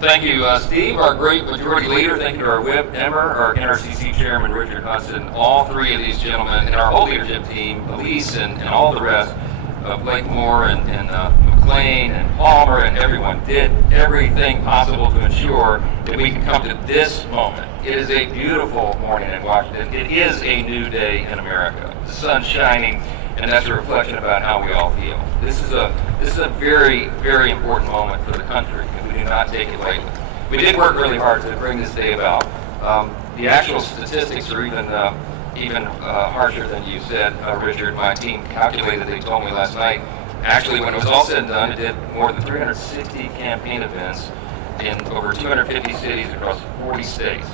Thank you, Steve, our great majority leader. Thank you to our whip, Emmer, our NRCC chairman, Richard Hudson, all three of these gentlemen, and our whole leadership team, Elise and all the rest, Blake Moore and McLean and Palmer and everyone did everything possible to ensure that we could come to this moment. It is a beautiful morning in Washington. It is a new day in America. The sun's shining, and that's a reflection about how we all feel. This is a very, very important moment for the country, and we do not take it lightly. We did work really hard to bring this day about. The actual statistics are even harsher than you said, Richard. My team calculated, they told me last night, actually when it was all said and done, it did more than 360 campaign events in over 250 cities across 40 states.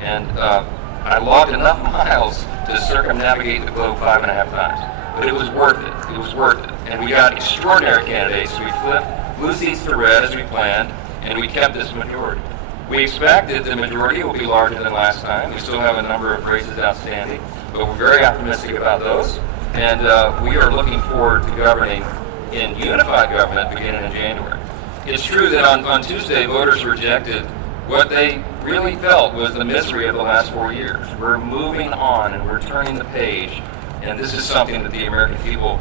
And I logged enough miles to circumnavigate the globe 5.5 times. But it was worth it. It was worth it. And we got extraordinary candidates. We flipped blue seats to red as we planned, and we kept this majority. We expected the majority will be larger than last time. We still have a number of races outstanding, but we're very optimistic about those. And we are looking forward to governing in unified government beginning in January. It's true that on Tuesday, voters rejected what they really felt was the misery of the last 4 years. We're moving on and we're turning the page. And this is something that the American people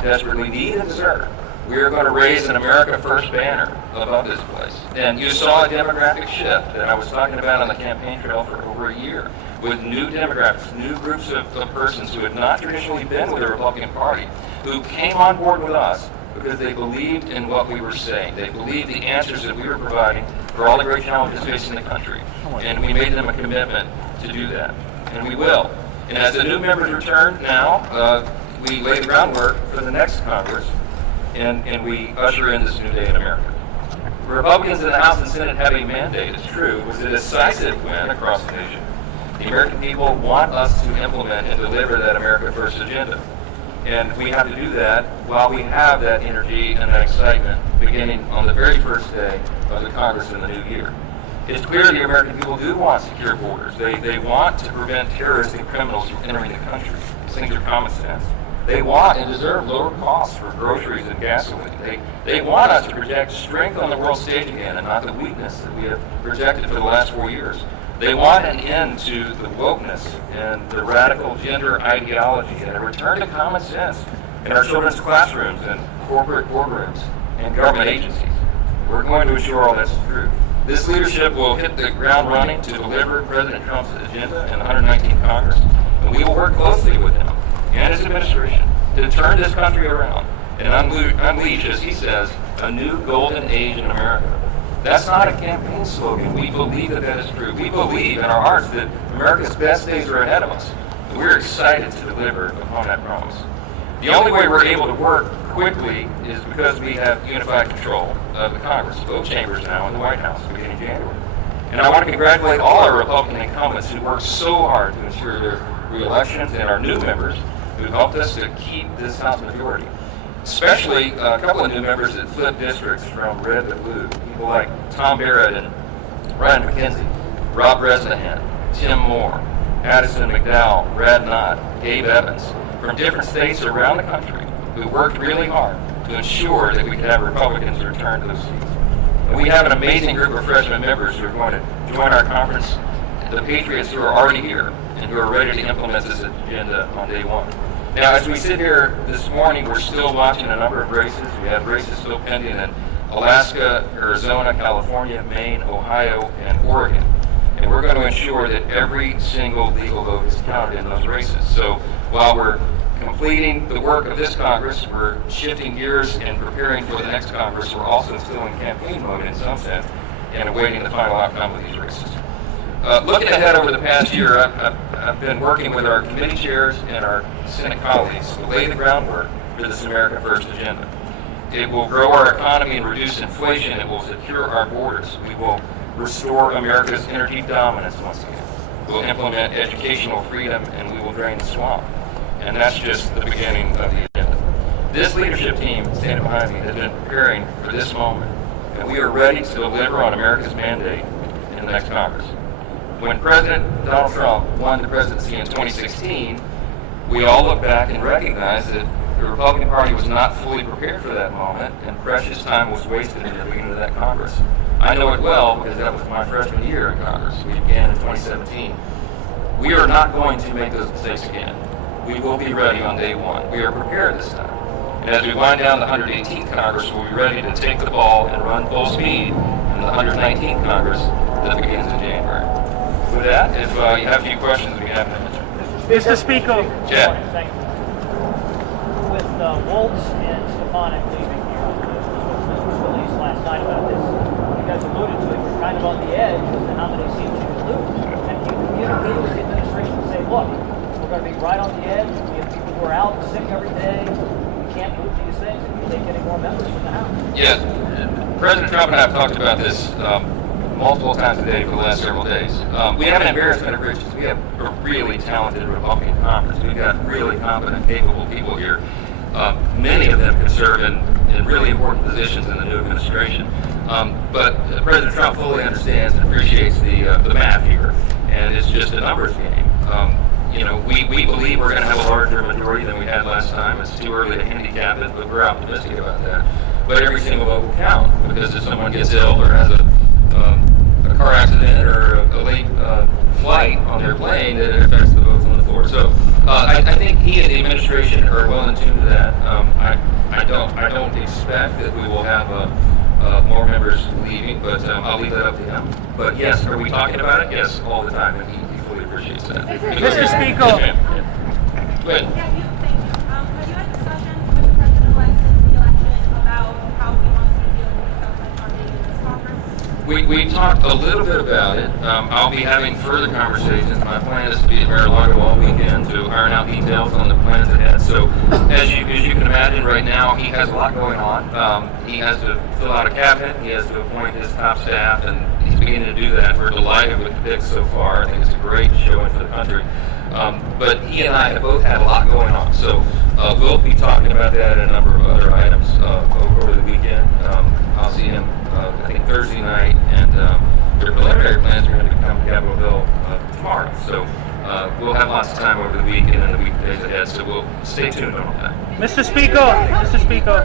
desperately need and deserve. We are going to raise an America First banner above this place. And you saw a demographic shift that I was talking about on the campaign trail for over a year, with new demographics, new groups of persons who had not traditionally been with the Republican Party, who came on board with us because they believed in what we were saying. They believed the answers that we were providing for all the great challenges facing the country. And we made them a commitment to do that. And we will. And as the new members return now, we lay the groundwork for the next Congress, and we usher in this new day in America. Republicans in the House and Senate have a mandate, it's true. It was a decisive win across the nation. The American people want us to implement and deliver that America First agenda. And we have to do that while we have that energy and that excitement beginning on the very first day of the Congress in the new year. It's clear the American people do want secure borders. They want to prevent terrorists and criminals from entering the country. These things are common sense. They want and deserve lower costs for groceries and gasoline. They want us to project strength on the world stage again and not the weakness that we have projected for the last 4 years. They want an end to the wokeness and the radical gender ideology and a return to common sense in our children's classrooms and corporate boardrooms and government agencies. We're going to ensure all that's true. This leadership will hit the ground running to deliver President Trump's agenda in the 119th Congress, and we will work closely with him and his administration to turn this country around and unleash, as he says, a new golden age in America. That's not a campaign slogan. We believe that is true. We believe in our hearts that America's best days are ahead of us. And we're excited to deliver upon that promise. The only way we're able to work quickly is because we have unified control of the Congress, both chambers now in the White House beginning January. And I want to congratulate all our Republican incumbents who worked so hard to ensure their re-elections and our new members who helped us to keep this House majority. Especially a couple of new members that flipped districts from red to blue. People like Tom Barrett and Ryan McKenzie, Rob Bresnahan, Tim Moore, Addison McDowell, Brad Knott, Gabe Evans, from different states around the country who worked really hard to ensure that we could have Republicans return to those seats. And we have an amazing group of freshman members who are going to join our conference, the Patriots who are already here and who are ready to implement this agenda on day one. Now, as we sit here this morning, we're still watching a number of races. We have races still pending in Alaska, Arizona, California, Maine, Ohio, and Oregon. And we're going to ensure that every single legal vote is counted in those races. So while we're completing the work of this Congress, we're shifting gears and preparing for the next Congress. We're also still in campaign mode in some sense and awaiting the final outcome of these races. Looking ahead over the past year, I've been working with our committee chairs and our Senate colleagues to lay the groundwork for this America First agenda. It will grow our economy and reduce inflation. It will secure our borders. We will restore America's energy dominance once again. We'll implement educational freedom, and we will drain the swamp. And that's just the beginning of the agenda. This leadership team standing behind me has been preparing for this moment, and we are ready to deliver on America's mandate in the next Congress. When President Donald Trump won the presidency in 2016, we all look back and recognize that the Republican Party was not fully prepared for that moment, and precious time was wasted in the beginning of that Congress. I know it well because that was my freshman year in Congress. We began in 2017. We are not going to make those mistakes again. We will be ready on day one. We are prepared this time. And as we wind down the 118th Congress, we'll be ready to take the ball and run full speed in the 119th Congress that begins in January. With that, if you have a few questions, we have them. Mr. Speaker. Chad. With Waltz and Stefanik leaving here, this was released last night about this. You guys alluded to it. You're kind of on the edge as to how many seats you can lose. And you communicated with the administration to say, look, we're going to be right on the edge. We have people who are out sick every day. We can't move these things if you take any more members from the House. Yes. President Trump and I have talked about this multiple times a day for the last several days. We have an embarrassment of riches. We have a really talented Republican conference. We've got really competent, capable people here. Many of them can serve in really important positions in the new administration. But President Trump fully understands and appreciates the math here, and it's just a numbers game. We believe we're going to have a larger majority than we had last time. It's too early to handicap it, but we're optimistic about that. But every single vote will count, because if someone gets ill or has a car accident or a late flight on their plane, it affects the votes on the floor. So I think he and the administration are well in tune to that. I don't expect that we will have more members leaving, but I'll leave that up to him. But yes, are we talking about it? Yes, all the time, and he fully appreciates that. Mr. Speaker. Go ahead. Thank you. Have you had discussions with the president-elect since the election about how he wants to deal with government funding in this Congress? We talked a little bit about it. I'll be having further conversations. My plan is to be at Mar-a-Lago all weekend to iron out details on the plans ahead. So as you can imagine right now, he has a lot going on. He has to fill out a cabinet. He has to appoint his top staff, and he's beginning to do that. We're delighted with the picks so far. I think it's a great showing for the country. But he and I have both had a lot going on. So we'll be talking about that and a number of other items over the weekend. I'll see him, I think, Thursday night, and their preliminary plans are going to come to Capitol Hill tomorrow. So we'll have lots of time over the weekend and the weekdays ahead, so we'll stay tuned on all that. Mr. Speaker. Mr. Speaker.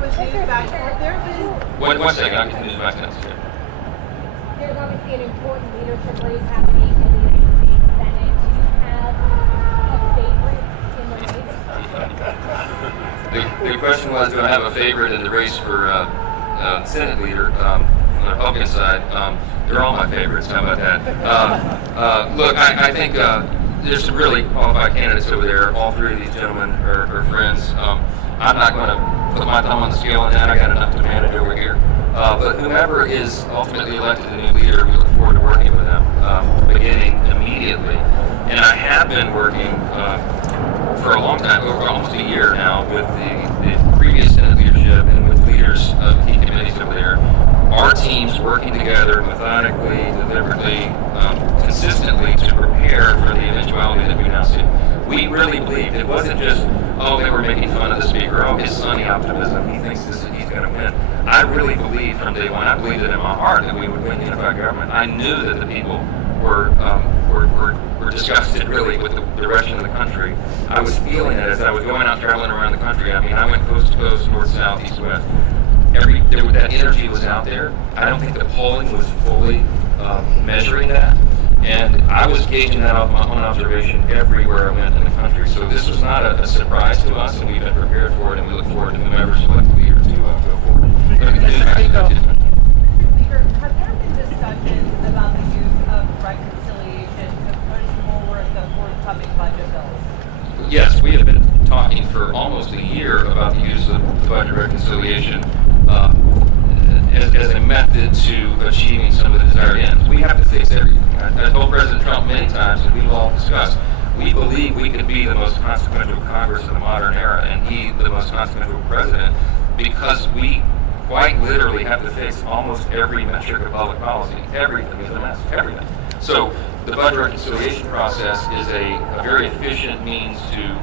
One second, I'll get the news back next. There's obviously an important leadership race happening in the United States Senate. Do you have a favorite in the race? The question was, do I have a favorite in the race for Senate leader on the Republican side? They're all my favorites. How about that? Look, I think there's some really qualified candidates over there. All three of these gentlemen are friends. I'm not going to put my thumb on the scale on that. I got enough to manage over here. But whomever is ultimately elected the new leader, we look forward to working with them, beginning immediately. And I have been working for a long time, over almost a year now, with the previous Senate leadership and with leaders of key committees over there. Our teams working together methodically, deliberately, consistently to prepare for the eventuality that we now see. We really believed it wasn't just, oh, they were making fun of the speaker, oh, his sunny optimism, he thinks he's going to win. I really believed from day one, I believed it in my heart that we would win unified government. I knew that the people were disgusted really with the direction of the country. I was feeling it as I was going out traveling around the country. I mean, I went coast to coast, north, south, east, west. That energy was out there. I don't think the polling was fully measuring that. And I was gauging that off my own observation everywhere I went in the country. So this was not a surprise to us, and we've been prepared for it, and we look forward to whomever's elected leader to go forward. Speaker, have there been discussions about the use of reconciliation to push forward the forthcoming budget bills? Yes, we have been talking for almost a year about the use of budget reconciliation as a method to achieving some of the desired ends. We have to fix everything. I told President Trump many times, and we've all discussed, we believe we could be the most consequential Congress in the modern era, and he the most consequential president, because we quite literally have to fix almost every metric of public policy. Everything is a mess, everything. So the budget reconciliation process is a very efficient means to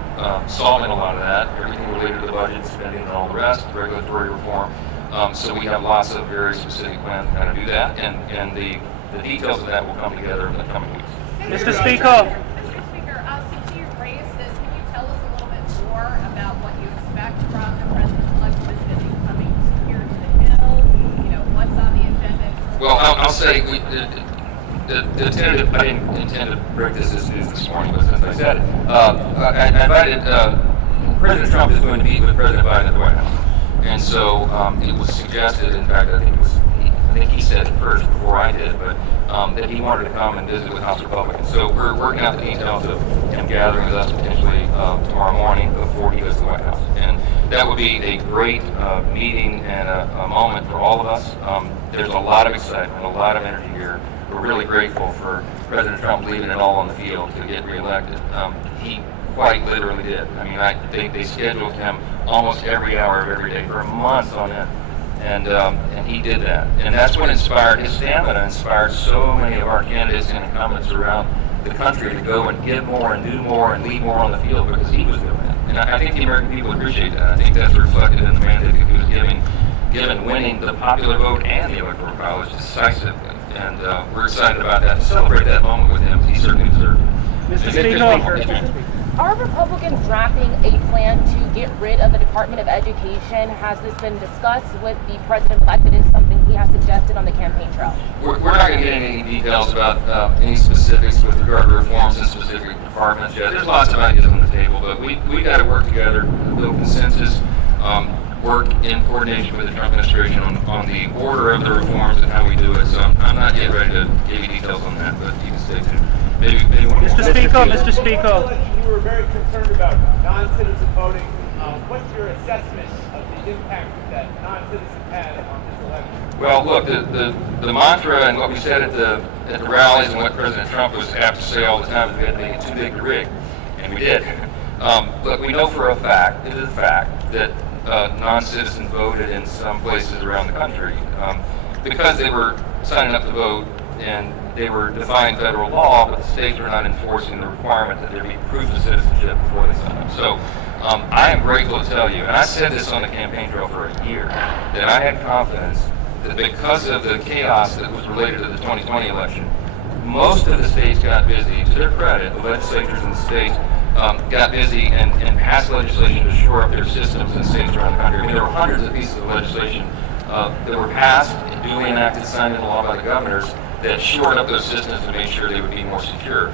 solving a lot of that, everything related to the budget, spending, and all the rest, regulatory reform. So we have lots of very specific plans to kind of do that, and the details of that will come together in the coming weeks. Mr. Speaker. Mr. Speaker, since you raised this, can you tell us a little bit more about what you expect from the president-elect visit coming here to the Hill? You know, what's on the agenda? Well, I'll say the tentative. I didn't intend to break this as news this morning, but since I said it, I invited President Trump is going to meet with President Biden at the White House, and so it was suggested. In fact, I think he said it first before I did, but that he wanted to come and visit with House Republicans. So we're working out the details of him gathering with us potentially tomorrow morning before he goes to the White House, and that would be a great meeting and a moment for all of us. There's a lot of excitement, a lot of energy here. We're really grateful for President Trump leaving it all on the field to get reelected. He quite literally did. I mean, I think they scheduled him almost every hour of every day for months on end. And he did that. And that's what inspired, his stamina inspired so many of our candidates and incumbents around the country to go and give more and do more and lead more on the field because he was doing it. And I think the American people appreciate that. I think that's reflected in the mandate that he was given winning the popular vote and the electoral college decisively. And we're excited about that to celebrate that moment with him. He certainly deserved it. Mr. Speaker. Are Republicans drafting a plan to get rid of the Department of Education? Has this been discussed with the president-elect? It is something he has suggested on the campaign trail. We're not going to get into any details about any specifics with regard to reforms in specific departments yet. There's lots of ideas on the table, but we got to work together, build consensus, work in coordination with the Trump administration on the order of the reforms and how we do it. So I'm not yet ready to give you details on that, but you can stay tuned. Maybe one more. Mr. Speaker. You were very concerned about non-citizen voting. What's your assessment of the impact that non-citizens had on this election? Well, look, the mantra and what we said at the rallies and what President Trump was apt to say all the time is we had to make it too big to rig, and we did. But we know for a fact, it is a fact, that non-citizens voted in some places around the country because they were signing up to vote and they were defying federal law, but the states were not enforcing the requirement that there be proof of citizenship before they sign up. So I am grateful to tell you, and I said this on the campaign trail for a year, that I had confidence that because of the chaos that was related to the 2020 election, most of the states got busy. To their credit, the legislatures in the states got busy and passed legislation to shore up their systems in states around the country. I mean, there were hundreds of pieces of legislation that were passed, duly enacted, signed into law by the governors, that shored up those systems and made sure they would be more secure.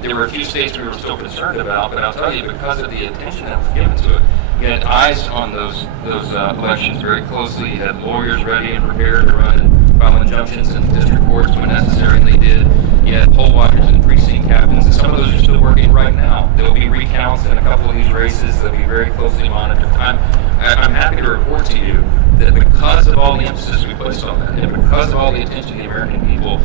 There were a few states we were still concerned about, but I'll tell you, because of the attention that was given to it, you had eyes on those elections very closely. You had lawyers ready and prepared to run and file injunctions in district courts when necessary, and they did. You had poll watchers and precinct captains, and some of those are still working right now. There will be recounts in a couple of these races that will be very closely monitored. I'm happy to report to you that because of all the emphasis we placed on that, and because of all the attention the American people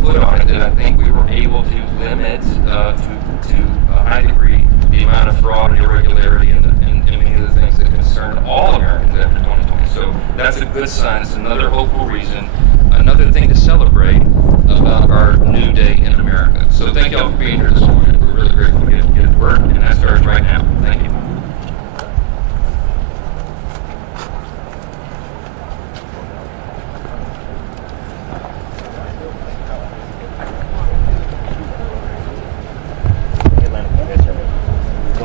put on it, that I think we were able to limit to a high degree the amount of fraud and irregularity and many of the things that concern all Americans after 2020. So that's a good sign. It's another hopeful reason, another thing to celebrate about our new day in America. So thank you all for being here this morning. We're really grateful to get to work, and that starts right now. Thank you.